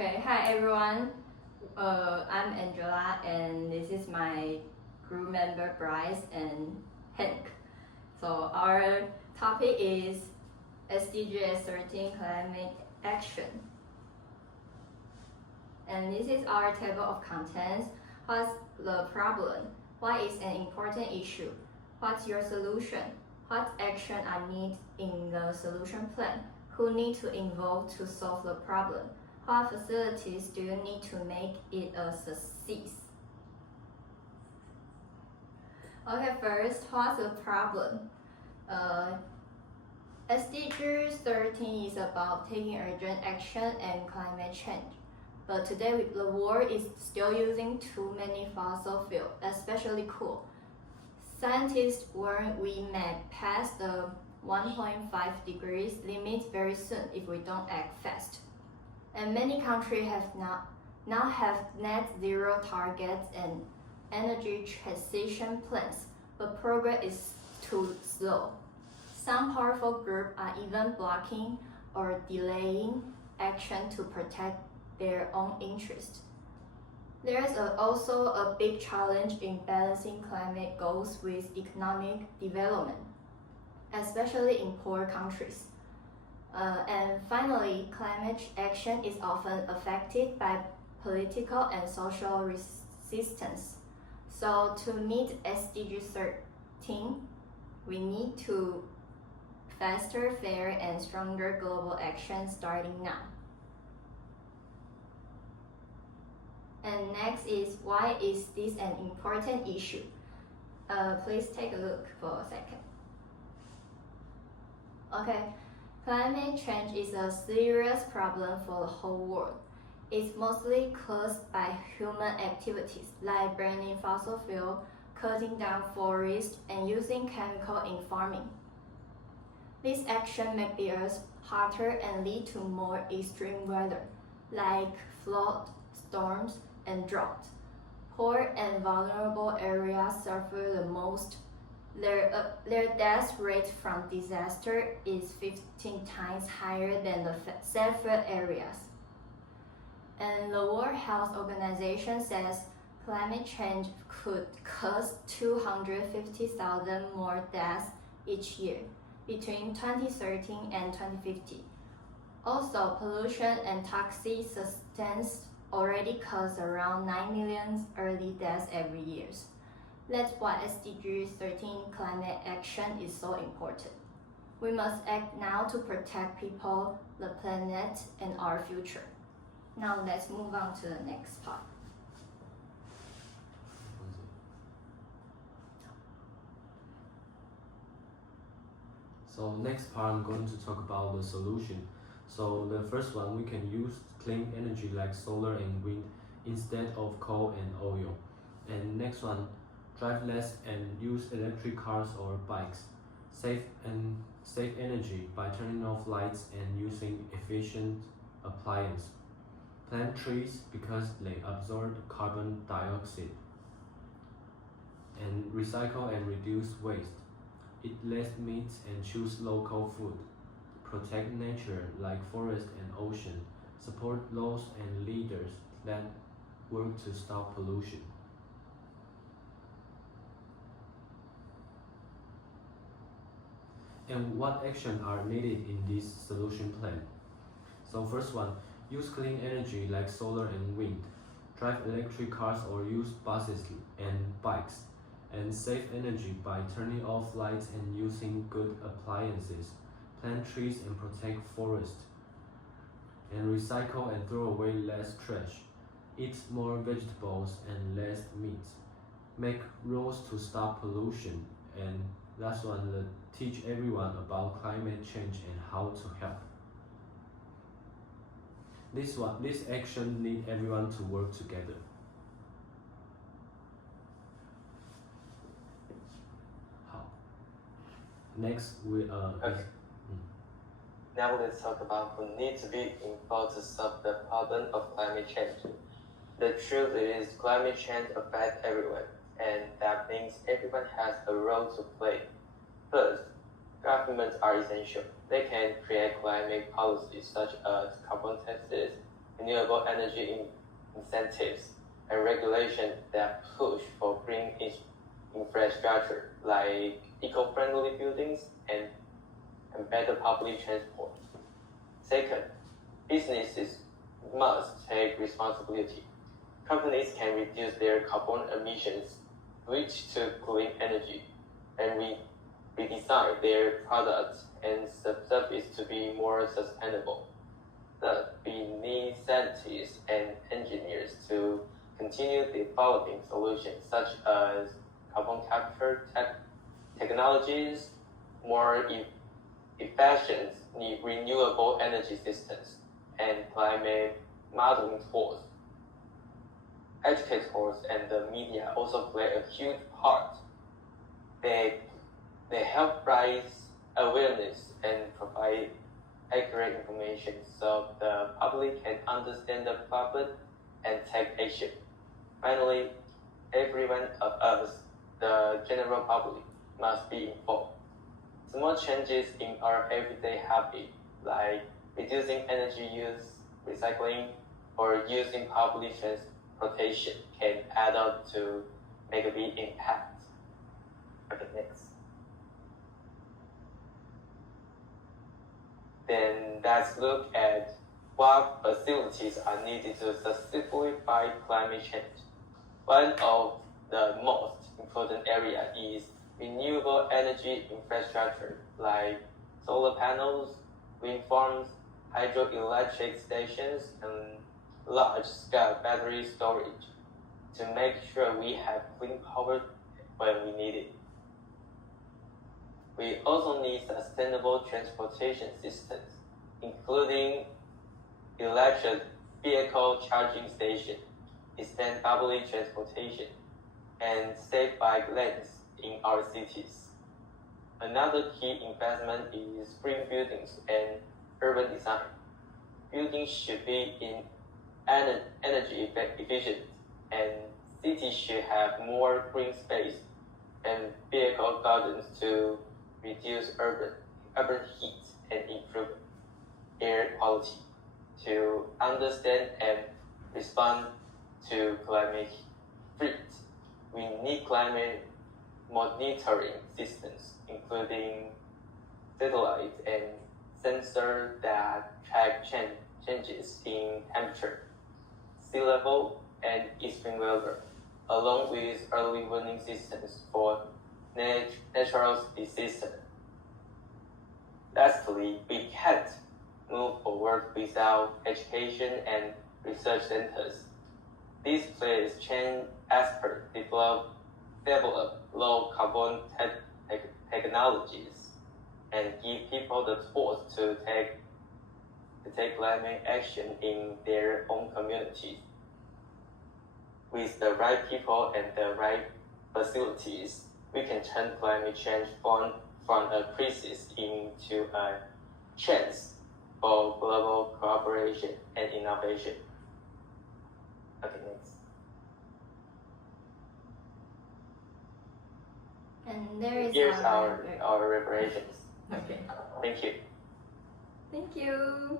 Okay, hi everyone. I'm Angela, and this is my group member Bryce and Hank. So our topic is SDG 13 climate action. And this is our table of contents. What's the problem? Why is an important issue? What's your solution? What action are needed in the solution plan? Who need to involve to solve the problem? What facilities do you need to make it a success? Okay, first, what's the problem? SDG 13 is about taking urgent action and climate change. But today, the world is still using too many fossil fuels, especially coal. Scientists warn we may pass the 1.5 degrees limit very soon if we don't act fast. And many countries have now have net zero targets and energy transition plans, but progress is too slow. Some powerful groups are even blocking or delaying action to protect their own interests. There's also a big challenge in balancing climate goals with economic development, especially in poor countries. And finally, climate action is often affected by political and social resistance. So to meet SDG 13, we need to faster, fair, and stronger global action starting now. And next is, why is this an important issue? Please take a look for a second. Okay, climate change is a serious problem for the whole world. It's mostly caused by human activities like burning fossil fuel, cutting down forests, and using chemicals in farming. This action may be hotter and lead to more extreme weather, like flood, storms, and drought. Poor and vulnerable areas suffer the most. Their death rate from disaster is 15 times higher than the safer areas. And the World Health Organization says climate change could cause 250,000 more deaths each year between 2013 and 2050. Also, pollution and toxic substances already cause around 9 million early deaths every year. That's why SDG 13 climate action is so important. We must act now to protect people, the planet, and our future. Now let's move on to the next part. So next part I'm going to talk about the solution. So the first one, we can use clean energy like solar and wind instead of coal and oil. And next one, drive less and use electric cars or bikes. Save energy by turning off lights and using efficient appliances. Plant trees because they absorb carbon dioxide. And recycle and reduce waste. Eat less meat and choose local food. Protect nature like forest and ocean. Support laws and leaders that work to stop pollution. And what actions are needed in this solution plan? So first one, use clean energy like solar and wind. Drive electric cars or use buses and bikes. And save energy by turning off lights and using good appliances. Plant trees and protect forests. And recycle and throw away less trash. Eat more vegetables and less meat. Make rules to stop pollution. And last one, teach everyone about climate change and how to help. This action need everyone to work together. How? Next, Okay. Now let's talk about who needs to be involved to solve the problem of climate change. The truth is climate change affects everyone, and that means everyone has a role to play. First, governments are essential. They can create climate policies such as carbon taxes, renewable energy incentives, and regulation that push for green infrastructure like eco-friendly buildings and better public transport. Second, businesses must take responsibility. Companies can reduce their carbon emissions, switch to clean energy, and redesign their products and services to be more sustainable. Thus, we need scientists and engineers to continue developing solutions such as carbon capture technologies, more efficient renewable energy systems, and climate modeling tools. Educators and the media also play a huge part. They help raise awareness and provide accurate information so the public can understand the problem and take action. Finally, every one of us, the general public, must be informed. Small changes in our everyday habit, like reducing energy use, recycling, or using public transportation, can add up to make a big impact. Okay, next. Then let's look at what facilities are needed to successfully fight climate change. One of the most important areas is renewable energy infrastructure like solar panels, wind farms, hydroelectric stations, and large-scale battery storage to make sure we have clean power when we need it. We also need sustainable transportation systems, including electric vehicle charging stations, expand public transportation, and safe bike lanes in our cities. Another key investment is green buildings and urban design. Buildings should be energy efficient, and cities should have more green space and vehicle gardens to reduce urban heat and improve air quality. To understand and respond to climate threat, we need climate monitoring systems, including satellite and sensors that track changes in temperature, sea level, and extreme weather, along with early warning systems for natural disasters. Lastly, we can't move forward without education and research centers. These players change experts develop low carbon technologies and give people the tools to take climate action in their own communities. With the right people and the right facilities, we can turn climate change from a crisis into a chance for global cooperation and innovation. Okay, next. And there is Here's our reparations. Okay. Thank you. Thank you.